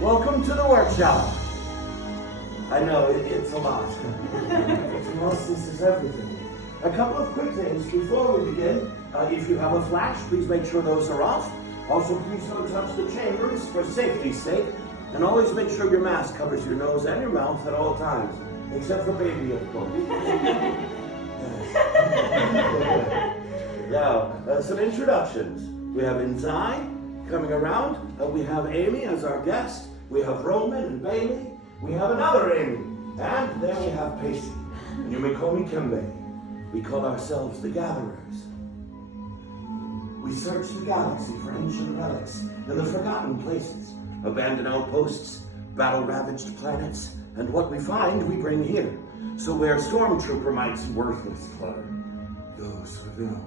Welcome to the workshop. I know, it's a lot. Analysis is everything. A couple of quick things before we begin. If you have a flash, please make sure those are off. Also, please don't touch the chambers for safety's sake. And always make sure your mask covers your nose and your mouth at all times. Except for baby, of course. Now, some introductions. We have Nzai coming around. We have Amy as our guest. We have Roman and Bailey. We have another Amy. And then we have Pacey. And you may call me Kembe. We call ourselves the Gatherers. We search the galaxy for ancient relics in the forgotten places, abandoned outposts, battle-ravaged planets, and what we find we bring here. So where stormtrooper might see worthless clutter, those who know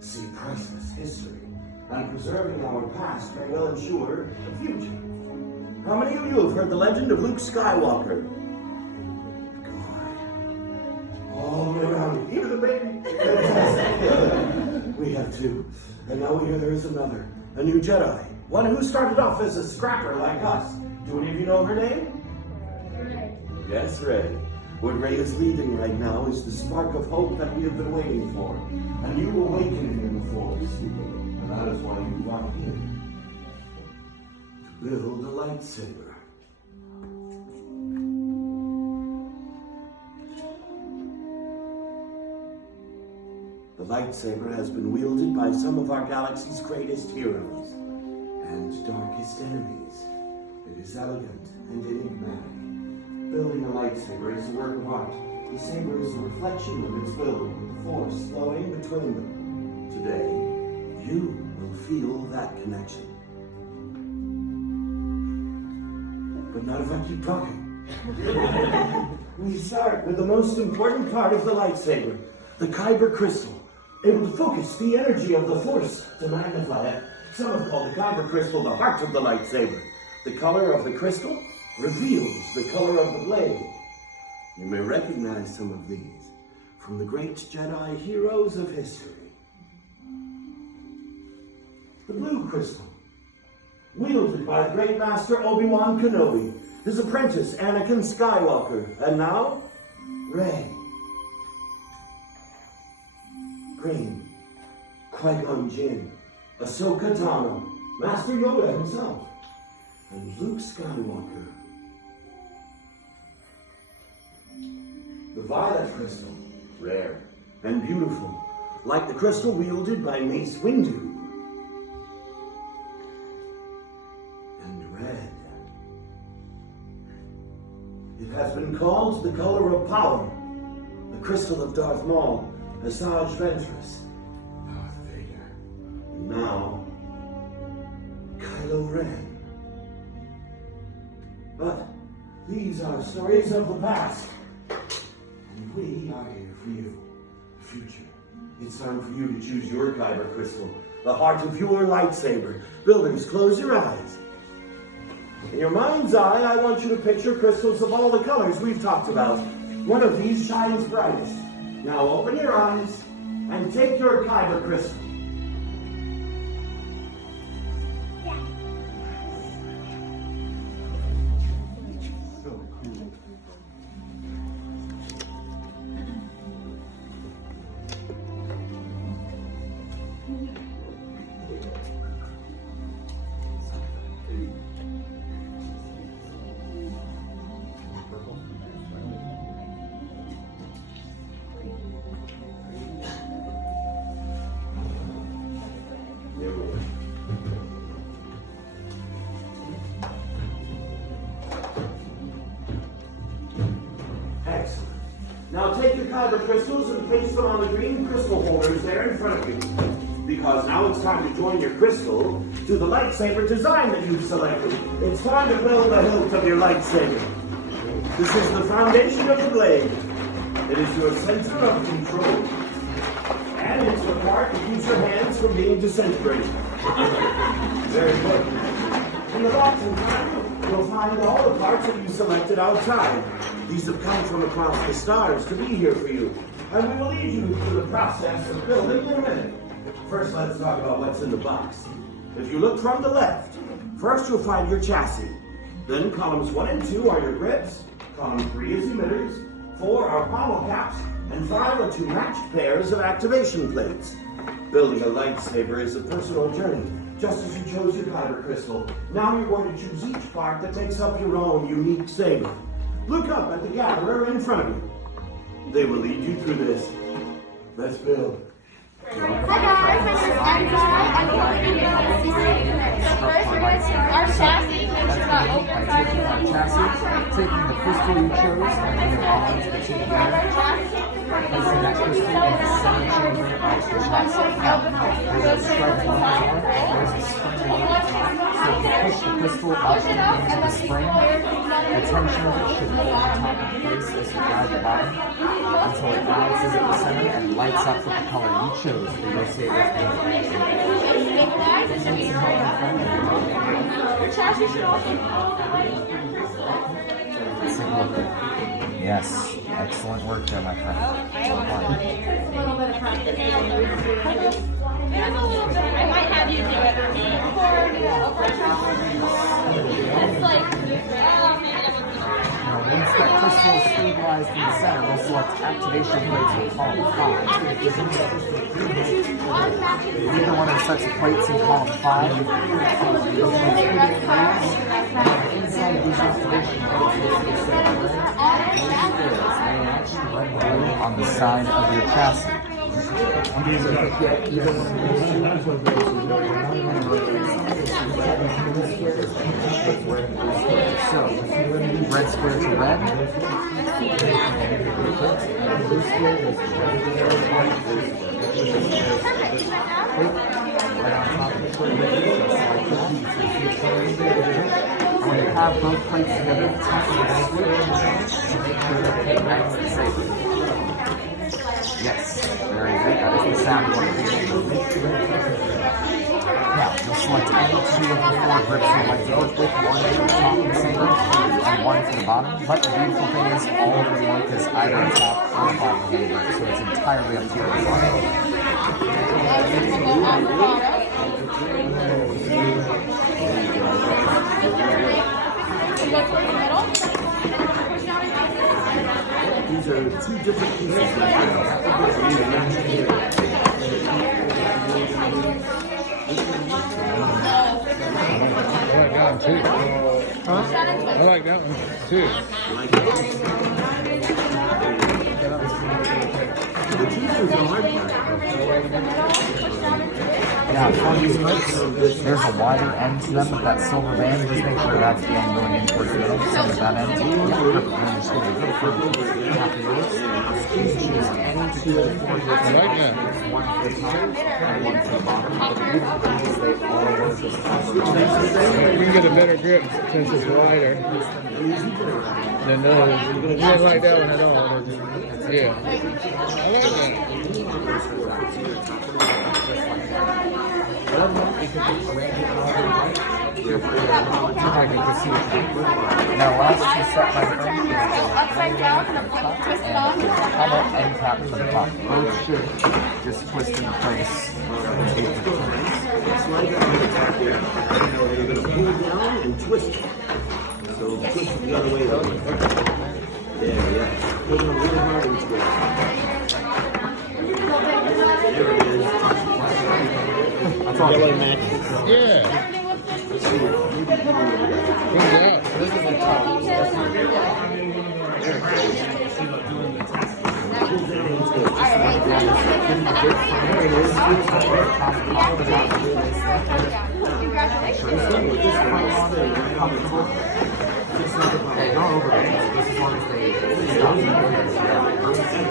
see priceless history, and preserving our past may well ensure the future. How many of you have heard the legend of Luke Skywalker? God. All the way around, even the baby. We have two, and now we hear there is another, a new Jedi, one who started off as a scrapper like us. Do any of you know her name? Ray. Yes, Ray. What Ray is leading right now is the spark of hope that we have been waiting for, a new awakening in the Force. And that is why you are here. To build a lightsaber. The lightsaber has been wielded by some of our galaxy's greatest heroes and darkest enemies. It is elegant and enigmatic. Building a lightsaber is a work of art. The saber is a reflection of its build, with the Force flowing between them. Today, you will feel that connection. But not if I keep talking. We start with the most important part of the lightsaber, the Kyber Crystal, able to focus the energy of the Force to magnify it. Some have called the Kyber Crystal the heart of the lightsaber. The color of the crystal reveals the color of the blade. You may recognize some of these from the great Jedi heroes of history. The blue crystal, wielded by the great master Obi-Wan Kenobi, his apprentice Anakin Skywalker, and now, Rey. Green, Qui-Gon Jinn, Ahsoka Tano, Master Yoda himself, and Luke Skywalker. The violet crystal, rare and beautiful, like the crystal wielded by Mace Windu. And red. It has been called the color of power, the crystal of Darth Maul, Asajj Ventress, Darth Vader, and now, Kylo Ren. But these are stories of the past, and we are here for you, the future. It's time for you to choose your Kyber Crystal, the heart of your lightsaber. Builders, close your eyes. In your mind's eye, I want you to picture crystals of all the colors we've talked about. One of these shines brightest. Now open your eyes and take your Kyber Crystal. Excellent. Now take your Kyber crystals and place them on the green crystal holders there in front of you. Because now it's time to join your crystal to the lightsaber design that you've selected. It's time to build the hilt of your lightsaber. This is the foundation of the blade. It is your center of control. And it's the part that keeps your hands from being disintegrated. Very good. In the box in front, you'll find all the parts that you selected outside. These have come from across the stars to be here for you. And we will lead you through the process of building in a minute. First, let's talk about what's in the box. If you look from the left, first you'll find your chassis. Then columns 1 and 2 are your grips, column 3 is emitters, 4 are pommel caps, and 5 are 2 matched pairs of activation plates. Building a lightsaber is a personal journey, just as you chose your Kyber Crystal. Now you're going to choose each part that makes up your own unique saber. Look up at the gatherer in front of you. They will lead you through this. Let's build. Hi guys, my name is Untitled. I'm going to be able to see So first we're going to take our chassis, make sure that open side is on Taking the crystal you chose and then the bonds that you grab our have. chassis. Placing that crystal in the center chamber of the chassis. Now, where those striped lines are, there's a spring on the top. So if you push the crystal out into the spring, the tension of it should hold the top in place as you grab the bottom until it balances at the center and lights up with the color you chose for your saber. Your chassis should open. Let's take a look. Yes, excellent work there, my friend. A little bit of practice. I might have you do it. It's like, Now, once that crystal is stabilized in the center, we'll select activation plates in column 5. Either one of the sets of plates in column 5. Inside of these activation plates, on the side of your chassis. So, red square to red. When you have both plates together, tap the switch to make sure that they match the saber. Yes, very good. That is the sound you want to make. Now, you'll select any 2 of the 4 grips you'd like to work with, one for the top of the saber and one for the bottom. But the beautiful thing is all of them work as either top or bottom hand grip, so it's entirely up to your design. These are 2 different pieces of I like that one too. Yeah, for these grips, there's a wider end to them with that silver band. Just make sure that's the end going in towards the middle. Same with that end. Yeah, perfect. Then just going to go for half of yours. Choose any 2 of the 4 grips. I like that. One for the top and one for the bottom. But the beautiful thing is they all work just fine. We can get a better grip since it's wider than those. You don't like that one at all. Yeah. I like that. Now, last you set my friend is upside down and twist it on. how about end cap to the top? Both should just twist into place. Slide that on the top here. You're going to pull down and twist it. So twist it the other way. There, yeah. Pull it really hard and twist. There it is. That's all really match. Yeah. Bring it out. This is the top. Hey, don't overdo it. Just as long as they stop.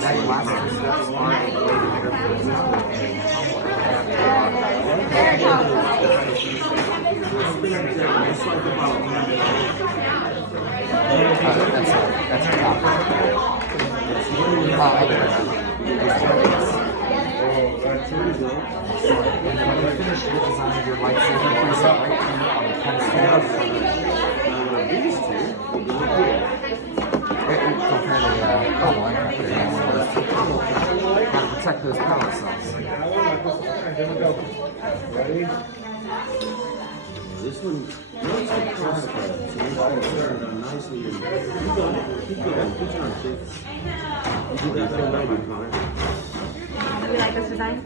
That last 2 steps are a way to better that's your top. And when you finish the design of your lightsaber, place it right here on the pedestal. These 2 will go here. Compare the pommel and put it down first. Gotta protect those power cells. This one looks like crossbow. Nicely. You got it. Keep going. Good job, kids. You do that better than I do, Connor. You like this design?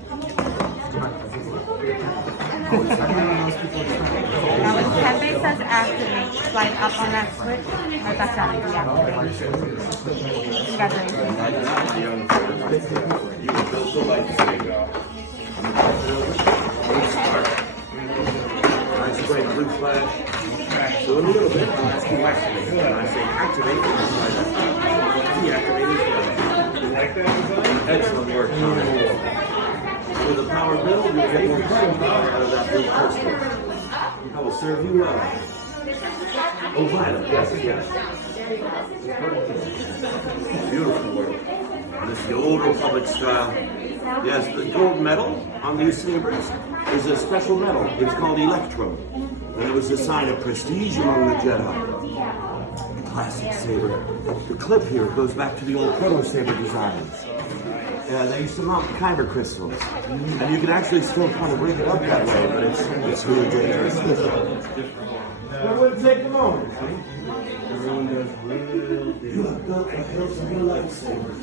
Now when Tempe says activate, slide up on that switch, or that's not deactivate. Congratulations. Like that, my young friend. You were built to lightsaber. Nice bright blue flash. So in a little bit, I'll ask you activate. When I say activate, I'll slide up. Deactivate as well. You like that design? Excellent work, Connor. With a power build, you'll get more power out of that blue crystal. That will serve you well. Oh, violet, yes, yes. Beautiful work. And this is the old Republic style. Yes, the gold medal on these sabers is a special medal. It's called Electro. And it was a sign of prestige among the Jedi. Classic saber. The clip here goes back to the old proto saber designs. They used to mount Kyber crystals. And you can actually still kind of rig it up that way, but it's really dangerous. That wouldn't take a moment. Everyone does real deal. You have built the hills of your lightsaber.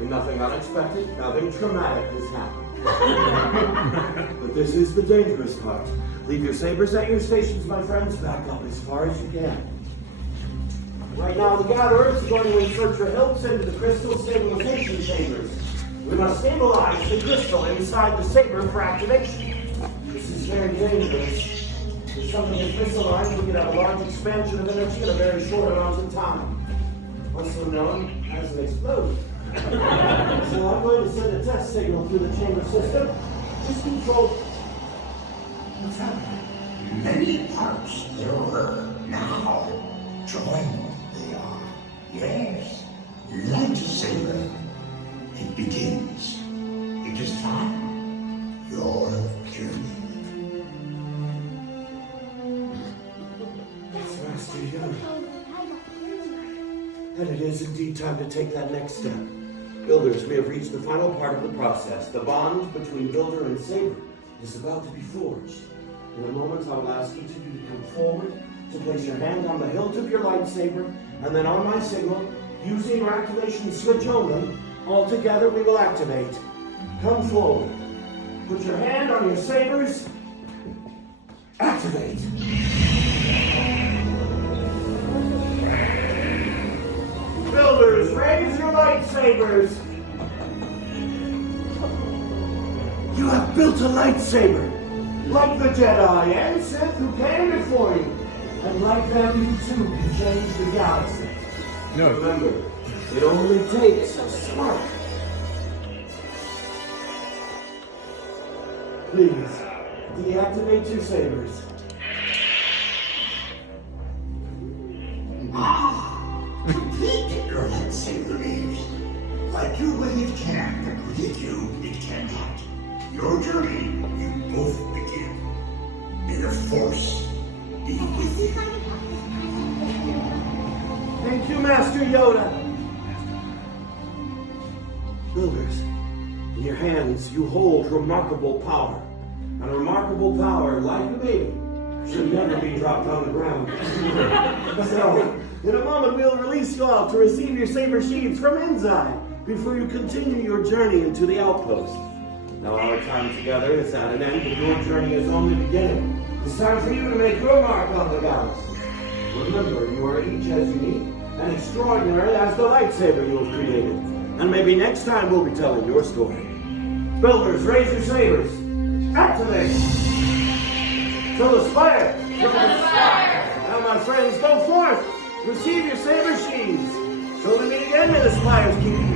And nothing unexpected, nothing traumatic has happened. But this is the dangerous part. Leave your sabers at your stations, my friends. Back up as far as you can. Right now, the gatherers are going to insert your hilts into the crystal stabilization chambers. We must stabilize the crystal inside the saber for activation. This is very dangerous. If something is crystallized, we can have a large expansion of energy in a very short amount of time. Also known as an explosion. So I'm going to send a test signal through the chamber system. Just control. What's happening? Many parts there were now joined. They are. Yes. Lightsaber. It begins. It is time. Your journey. It's Master Yoda. And it is indeed time to take that next step. Builders, we have reached the final part of the process. The bond between Builder and Saber is about to be forged. In a moment, I will ask each of you to come forward, to place your hand on the hilt of your lightsaber, and then on my signal, using your activation switch only, all together we will activate. Come forward. Put your hand on your sabers. Activate. Builders, raise your lightsabers. You have built a lightsaber, like the Jedi and Sith who came before you. And like them, you too can change the galaxy. No. Remember, it only takes a spark. Please, deactivate your sabers. Complete your lightsaber is. Like you believe it can, but with you, it cannot. Your journey, you both begin. May the Force be with you. Thank you, Master Yoda. Builders, in your hands you hold remarkable power. And remarkable power, like a baby, should never be dropped on the ground. So, in a moment we'll release you all to receive your saber sheaths from inside before you continue your journey into the outpost. Now our time together is at an end, but your journey is only beginning. It's time for you to make your mark on the galaxy. Remember, you are each as unique and extraordinary as the lightsaber you have created. And maybe next time we'll be telling your story. Builders, raise your sabers. Activate! To the spire! To the spire! Now, my friends, go forth! Receive your saber sheaths! So we meet again, may the spires keep you